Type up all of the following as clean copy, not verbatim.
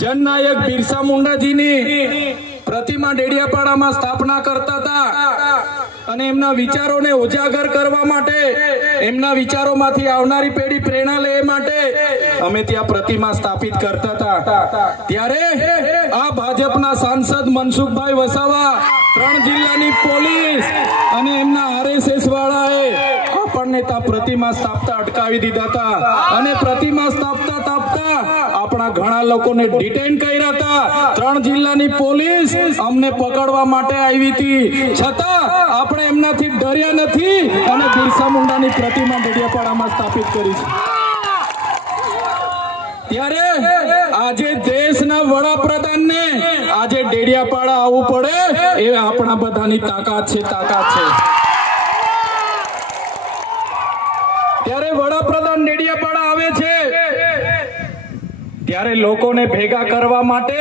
जननायक बिरसा मुंडाजीની પ્રતિમા ડેડિયાપાડામાં સ્થાપના કરતા હતા અને એમના વિચારોને ઉજાગર કરવા માટે, એમના વિચારોમાંથી આવનારી પેઢી પ્રેરણા લે માટે અમે ત્યાં પ્રતિમા સ્થાપિત કરતા હતા। ત્યારે આ ભાજપના સાંસદ મનસુખભાઈ વસાવા, 3 જિલ્લાની પોલીસ અને એમના આરએસએસ વાળાએ આપણને ત્યાં પ્રતિમા સ્થાપતા અટકાવી દીધા હતા અને પ્રતિમા સ્થાપતા આપણા ઘણા લોકોને ડિટેન કર્યા હતા। 3 જિલ્લાની પોલીસ અમને પકડવા માટે આવી હતી, છતાં આપણે એમનાથી ડર્યા નથી અને બિરસા મુંડાની પ્રતિમા ડેડિયાપાડામાં સ્થાપિત કરી છે। ત્યારે આજે દેશના વડાપ્રધાનને આજે ડેડિયાપાડા આવવું પડે એ આપણા બધાની તાકાત છે। ત્યારે વડાપ્રધાન ડેડિયાપાડા આવે છે ત્યારે લોકોને ભેગા કરવા માટે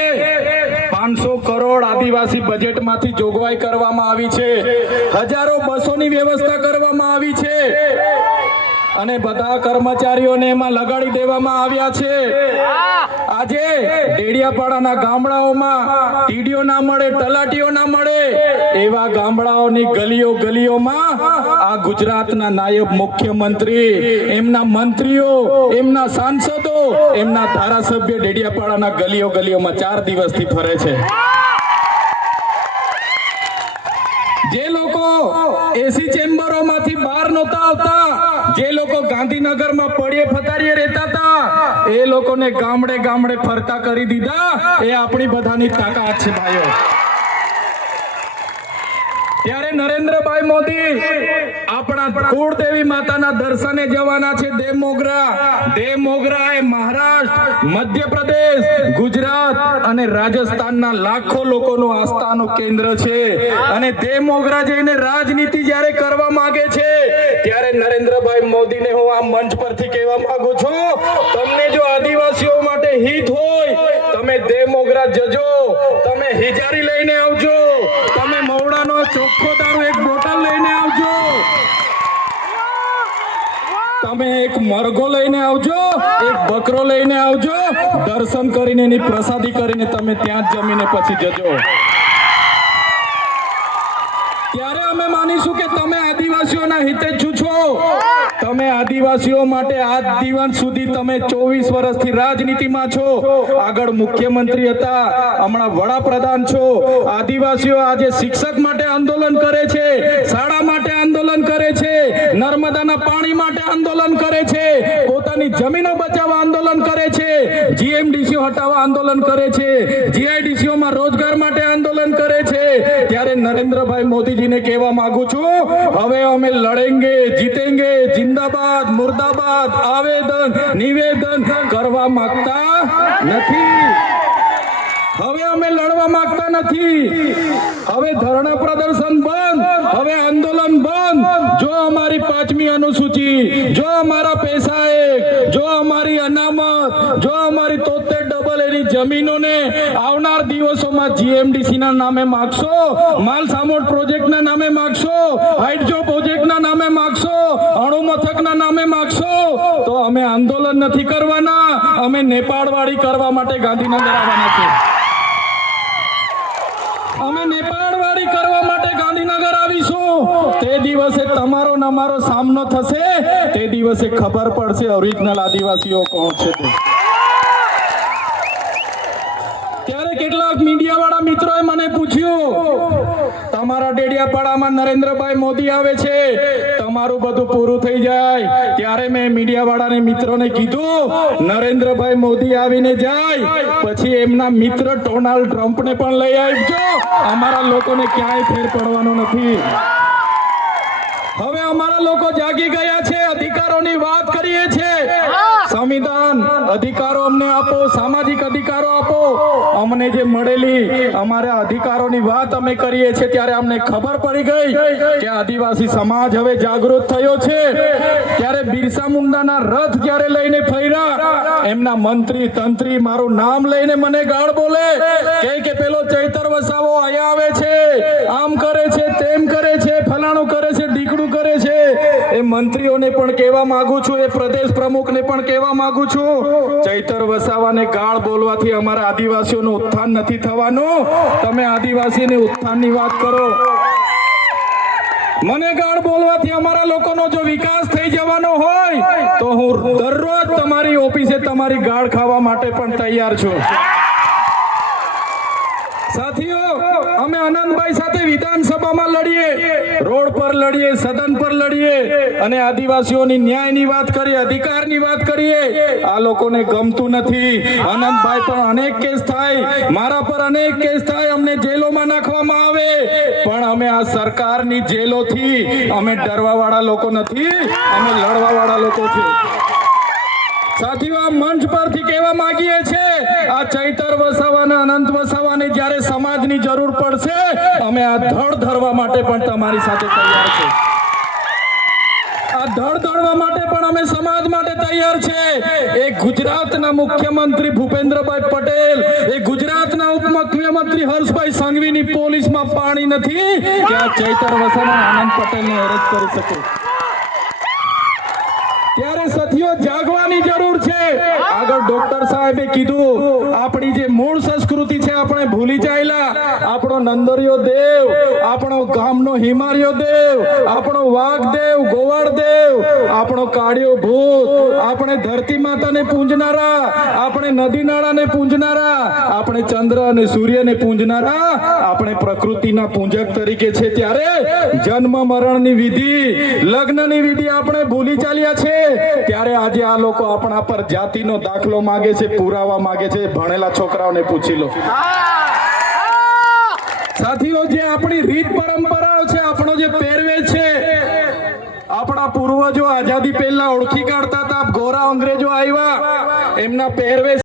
500 કરોડ આદિવાસી બજેટમાંથી જોગવાઈ કરવામાં આવી છે, હજારો બસોની વ્યવસ્થા કરવામાં આવી છે અને બધા કર્મચારીઓને એમાં લગાડી દેવામાં આવ્યા છે। આજે ડેડિયાપાડાના ગામડાઓમાં ટીડીઓ ના મળે, તલાટીઓ ના મળે એવા ગામડાઓની ગલીઓમાં આ ગુજરાતના નાયબ મુખ્યમંત્રી, એમના મંત્રીઓ, એમના સાંસદો, એમના ધારાસભ્ય ડેડિયાપાડાના ગલીઓમાં 4 દિવસથી ફરે છે। જે લોકો એસી ચેમ્બરોમાંથી બહાર નહોતા આવતા, જે લોકો ગાંધીનગરમાં પડ્યે ફતાડીએ રહેતા હતા, એ લોકોને ગામડે ફરતા કરી દીધા। એ આપણી બધાની તાકાત છે ભાઈઓ। ત્યારે નરેન્દ્રભાઈ મોદી આપણા કુળદેવી માતાના દર્શને જવાના છે દેવમોગરા એ મહારાષ્ટ્ર, મધ્યપ્રદેશ, ગુજરાત અને રાજસ્થાનના લાખો લોકોનું આસ્થાનું કેન્દ્ર છે અને દેવમોગરા જઈને રાજનીતિ જ્યારે કરવા માંગે છે ત્યારે નરેન્દ્રભાઈ મોદીને હું આ મંચ પરથી કહેવા માંગુ છું, તમને જો આદિવાસીઓ માટે હિત હોય તમે દેવમોગરા જજો, તમે હિજારી લઈને આવજો, તમે મવડાનો ચોખ્ખો દારૂ એક બોટલ લઈને આવજો, તમે એક મરઘો લઈને આવજો, એક બકરો લઈને આવજો, દર્શન કરીને એની પ્રસાદી કરીને તમે ત્યાં જ જમીને પછી જજો। ત્યારે અમે માનીશું કે તમે આદિવાસીઓના હિતે છો। તમે આદિવાસીઓ માટે આજ દિવસ સુધી તમે 24 વર્ષથી રાજનીતિમાં છો, આગળ મુખ્યમંત્રી હતા, હમણાં વડાપ્રધાન છો। આદિવાસીઓ આજે શિક્ષક માટે આંદોલન કરે છે, શાળા માટે આંદોલન કરે છે, નર્મદાના પાણી માટે આંદોલન કરે છે, પોતાની જમીનો બચાવવા આંદોલન કરે છે, જીએમડીસીઓ હટાવવા આંદોલન કરે છે, જીઆઈડીસીઓમાં રોજગાર માટે આંદોલન કરે છે। ત્યારે નરેન્દ્રભાઈ મોદીજીને કહેવા માંગુ છું, હવે અમે લડેંગે, જીતેંગે, जिंदाबाद मुर्दाबाद आवेदन निवेदन કરવા માંગતા નથી। હવે અમે લડવા માંગતા નથી। હવે ધરણા પ્રદર્શન બંધ, હવે આંદોલન બંધ। જો અમારી 5મી અનુસૂચિ, જો અમારા પૈસા જો અમારી અનામત, જો અમારી 73 એની જમીનોને આવનાર દિવસોમાં જીએમડીસી ના નામે માગશો, માલસામોટ પ્રોજેક્ટના નામે માગશો, હાઇડ્રો પ્રોજેક્ટના નામે માગશો, અણુ મથકના નામે માગશો તો અમે આંદોલન નથી કરવાના, અમે નેપાળવાડી કરવા માટે ગાંધીનગર આવવાના છે। અમે નેપાળવાડી કરવા માટે ગાંધીનગર આવીશું। તે દિવસે તમારો ને અમારો સામનો થશે, તે દિવસે ખબર પડશે ઓરિજિનલ આદિવાસીઓ કોણ છે તે। ત્યારે કેટલાક મીડિયાવાળા મિત્રોએ મને પૂછ્યું, તમારા ડેડિયાપાડામાં નરેન્દ્રભાઈ મોદી આવે છે, તમારું બધું પૂરું થઈ જાય। ત્યારે મેં મીડિયાવાળાને મિત્રોને કીધું, નરેન્દ્રભાઈ મોદી આવીને જાય પછી એમના મિત્ર ડોનાલ્ડ ટ્રમ્પને પણ લઈ આવજો, અમારા લોકોને ક્યાંય ફેર પડવાનો નથી। હવે અમારા લોકો જાગી ગયા છે, અધિકારોની વાત કરીએ છીએ। સંવિધાન અધિકારો અમને આપો, સામાજિક અધિકારો આપો, અમને જે મળેલી અમારા અધિકારોની વાત અમે કરીએ છીએ ત્યારે અમને ખબર પડી ગઈ કે આદિવાસી સમાજ હવે જાગૃત થયો છે। ત્યારે બિરસા મુંડાના રથ જ્યારે લઈને ફર્યા, એમના મંત્રી તંત્રી મારું નામ લઈને મને ગાળ બોલે કે પેલો ચૈતર વસાવો અહીંયા આવે છે, આમ કરે છે, તેમ કરે છે, ફલાણું કરે છે, ઢીકડું કરે છે। એ મંત્રીઓને પણ કહેવા માંગુ છું, એ પ્રદેશ પ્રમુખને પણ કહેવા માંગુ છું, ચૈતર વસાવાને ગાળ બોલવાથી અમારા આદિવાસીઓનું ઉત્થાન નથી થવાનું. તમે આદિવાસીની ઉત્થાનની વાત કરો. મને ગાળ બોલવાથી અમારા લોકોનો જો વિકાસ થઈ જવાનો હોય તો હું દરરોજ તમારી ઓફિસે તમારી ગાળ ખાવા માટે પણ તૈયાર છું. સાથીઓ, અમે આનંદભાઈ સાથે વિધાનસભામાં લડીએ, રોડ પર લડીએ, સદન પર લડીએ અને આદિવાસીઓની ન્યાયની વાત કરીએ, અધિકારની વાત કરીએ. આ લોકોને ગમતું નથી. આનંદભાઈ પર અનેક કેસ થાય, મારા પર અનેક કેસ થાય, અમને જેલોમાં નાખવામાં આવે, પણ અમે આ સરકારની જેલોથી અમે ડરવા વાળા લોકો નથી, અમે લડવા વાળા લોકો છીએ. સાથીઓ, આ મંચ પરથી કહેવા માંગીએ છીએ, આ ચૈતર વસાવાને, અનંત વસાવાને જ્યારે સમાજની જરૂર પડશે, અમે આ ધડ ધરવા માટે પણ તમારી સાથે તૈયાર છે. આ ધડ ધરવા માટે પણ અમે સમાજ માટે તૈયાર છે. એ ગુજરાતના મુખ્યમંત્રી ભૂપેન્દ્રભાઈ પટેલ, એ ગુજરાતના ઉપમુખ્યમંત્રી હર્ષભાઈ સંઘવીની પોલીસમાં પાણી નથી કે આ ચૈતર વસાવા આનંદ પટેલને અરેસ્ટ કરી શકે. ત્યારે સાથીઓ, જાગવાની જરૂર છે. આગળ ડોક્ટર સાહેબે કીધું, આપણી જે મૂળ સંસ્કૃતિ છે આપણે ભૂલી જાયેલા. આપણો નંદરિયો દેવ, આપણો ગામનો હિમારિયો દેવ, આપણો વાઘ દેવ, ગોવાળ દેવ, આપણો કાળિયો ભૂત, આપણે ધરતી માતાને પૂંજનારા, આપણે નદી નાળાને પૂંજનારા, આપણે ચંદ્ર અને સૂર્યને પૂંજનારા, આપણે પ્રકૃતિના પૂંજક તરીકે છે. ત્યારે જન્મ મરણની વિધિ, લગ્નની વિધિ આપણે ભૂલી ચાલ્યા છે. ત્યારે આજે આ લોકો આપણા પર જાતિનો દાખલો માંગે છે, પુરાવા માંગે છે. ભણેલા છોકરાઓને પૂછી લો. સાથીઓ, જે આપણી રીત પરંપરાઓ છે, આપણો જે પહેરવેશ છે, આપણા પૂર્વજો આઝાદી પહેલા ઓળખી કાઢતા હતા. ગોરા અંગ્રેજો આવ્યા, એમના પહેરવેશ